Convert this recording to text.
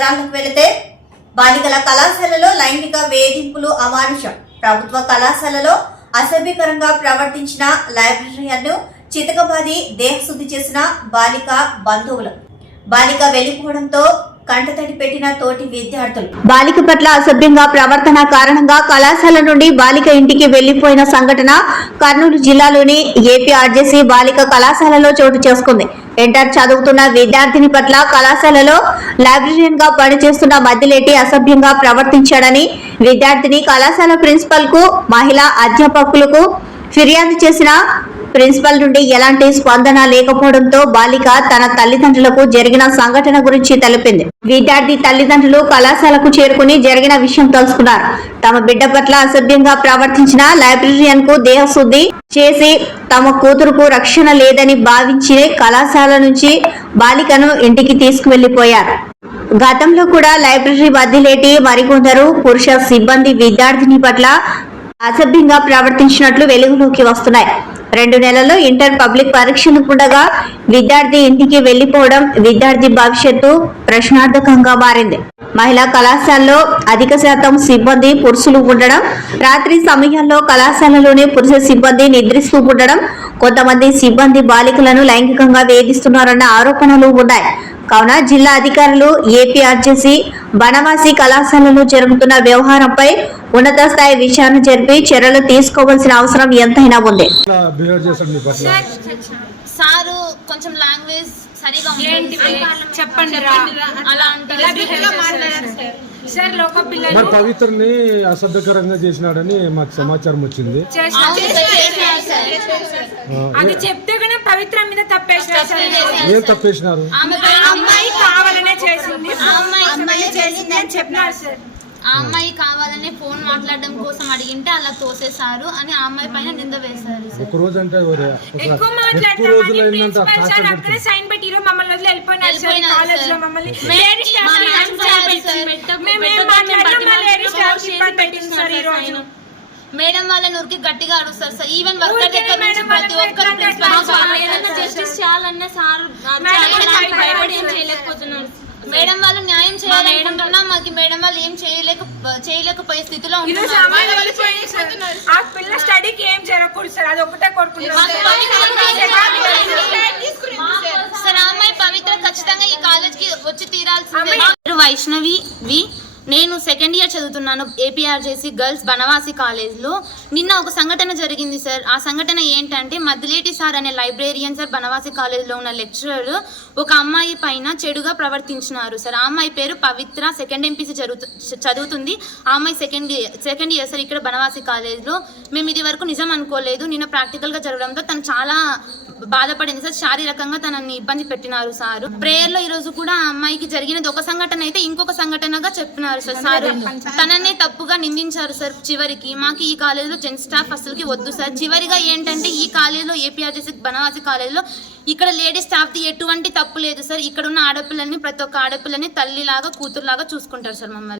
వివరాలకు వెళితే బాలికల కళాశాలలో లైంగిక వేధింపులు అమానుషం. ప్రభుత్వ కళాశాలలో అసభ్యకరంగా ప్రవర్తించిన లైబ్రరీయన్ను చితకబాది దేహశుద్ధి చేసిన బాలిక బంధువులు. బాలిక వెళ్లిపోవడంతో కంటతడి పెట్టిన తోటి విద్యార్థులు. బాలిక పట్ల అసభ్యంగా ప్రవర్తన కారణంగా కళాశాల నుండి బాలిక ఇంటికి వెళ్లిపోయిన సంఘటన కర్నూలు జిల్లాలోని ఏపీఆర్జేసీ బాలిక కళాశాలలో చోటు చేసుకుంది. ఇంటర్ చదువుతున్న విద్యార్థిని పట్ల కళాశాలలో లైబ్రరీయన్ గా పనిచేస్తున్న మద్దిలేటి అసభ్యంగా ప్రవర్తించాడని విద్యార్థిని కళాశాల ప్రిన్సిపల్ కు, మహిళా అధ్యాపకులకు ఫిర్యాదు చేసిన ప్రిన్సిపల్ నుండి ఎలాంటి స్పందన లేకపోవడంతో బాలిక తన తల్లిదండ్రులకు జరిగిన సంఘటన గురించి తెలిపింది. విద్యార్థి తల్లిదండ్రులు కళాశాలకు చేరుకుని జరిగిన విషయం తెలుసుకున్నారు. తమ బిడ్డ పట్ల అసభ్యంగా ప్రవర్తించిన లైబ్రరీయన్ కు దేహశుద్ధి చేసి తమ కూతురుకు రక్షణ లేదని భావించి కళాశాల నుంచి బాలికను ఇంటికి తీసుకువెళ్లిపోయారు. గతంలో కూడా లైబ్రరీ మద్దిలేటి మరికొందరు పురుష సిబ్బంది విద్యార్థిని పట్ల అసభ్యంగా ప్రవర్తించినట్లు వెలుగులోకి వస్తున్నాయి. 2 నెలల్లో ఇంటర్ పబ్లిక్ పరీక్షలు ఉండగా విద్యార్థి ఇంటికి వెళ్లిపోవడం విద్యార్థి భవిష్యత్తు ప్రశ్నార్థకంగా మారింది. మహిళా కళాశాలలో అధిక శాతం సిబ్బంది పురుషులు ఉండడం, రాత్రి సమయాల్లో కళాశాలలోనే పురుష సిబ్బంది నిద్రిస్తూ ఉండడం, కొంతమంది సిబ్బంది బాలికలను లైంగికంగా వేధిస్తున్నారన్న ఆరోపణలు ఉన్నాయి. కావున జిల్లా అధికారులు ఏపీఆర్జేసీ బనవాసి కళాశాలలో జరుగుతున్న వ్యవహారంపై ఉన్నత స్థాయి విచారణ జరిపి చర్యలు తీసుకోవాల్సిన అవసరం ఎంతైనా ఉంది. సారు కొంచెం లాంగ్వేజ్ సరిగా చెప్పండి. పవిత్రని అసభ్యకరంగా చేసినాడని మాకు సమాచారం వచ్చింది. అది చెప్తే కానీ పవిత్ర మీద తప్పేసినారు. ఏం తప్పేసినారు? అమ్మాయి కావాలనే చేసింది, అని చెప్పినారు సార్. ఆ అమ్మాయి కావాలనే ఫోన్ మాట్లాడడం కోసం అడిగింటే అలా తోసేశారు అని ఆ అమ్మాయి పైన నింద వేశారు. ఒక రోజు అంటే ఎక్కువ మాట్లాడతాం సైన్ పెట్టి మమ్మల్ని వదిలి వెళ్ళిపోయినారు సార్. కాలేజ్ లో మమ్మల్ని మేడం వాళ్ళని ఊరికి గట్టిగా అడుగుతారు సార్. ఈవెన్ వర్కర్ దగ్గర నుంచి ప్రతి ఒక్కరు జస్టిస్ చేయాలన్న సార్ భయపడి ఏం చేయలేకపోతున్నారు. మేడం వాళ్ళు న్యాయం చేయాలనుకుంటున్నా మాకు మేడం వాళ్ళు ఏం చేయలేకపోయే స్థితిలో స్టడీకి ఏం జరగకూడదు సార్. అది ఒకటే సార్. ఆ అమ్మాయి పవిత్ర ఖచ్చితంగా ఈ కాలేజ్ కి వచ్చి తీరాల్సిందే. వైష్ణవి వి, నేను సెకండ్ ఇయర్ చదువుతున్నాను ఏపీఆర్జేసీ గర్ల్స్ బనవాసి కాలేజ్లో. నిన్న ఒక సంఘటన జరిగింది సార్. ఆ సంఘటన ఏంటంటే మద్దిలేటి సార్ అనే లైబ్రేరియన్ సార్ బనవాసి కాలేజ్లో ఉన్న లెక్చరర్ ఒక అమ్మాయి పైన చెడుగా ప్రవర్తించినారు సార్. ఆ అమ్మాయి పేరు పవిత్ర, సెకండ్ ఎంపీసీ చదువుతుంది. ఆ అమ్మాయి సెకండ్ ఇయర్ సార్ ఇక్కడ బనవాసి కాలేజ్లో. మేము ఇది వరకు నిజం అనుకోలేదు. నిన్న ప్రాక్టికల్గా జరగడంతో తను చాలా బాధపడింది సార్. శారీరకంగా తనని ఇబ్బంది పెట్టినారు సార్. ప్రేయర్లో ఈరోజు కూడా ఆ అమ్మాయికి జరిగినది ఒక సంఘటన అయితే ఇంకొక సంఘటనగా చెప్పినారు సార్. తననే తప్పుగా నిందించారు సార్. చివరికి మాకు ఈ కాలేజీలో జెంట్స్ స్టాఫ్ అసలుకి వద్దు సార్. చివరిగా ఏంటంటే ఈ కాలేజీలో ఏపీఆర్జేసీ బనవాసి కాలేజీలో ఇక్కడ లేడీ స్టాఫ్ది ఎటువంటి తప్పు లేదు సార్. ఇక్కడ ఉన్న ఆడపిల్లల్ని ప్రతి ఒక్క ఆడపిల్లని తల్లిలాగా కూతురులాగా చూసుకుంటారు సార్ మమ్మల్ని.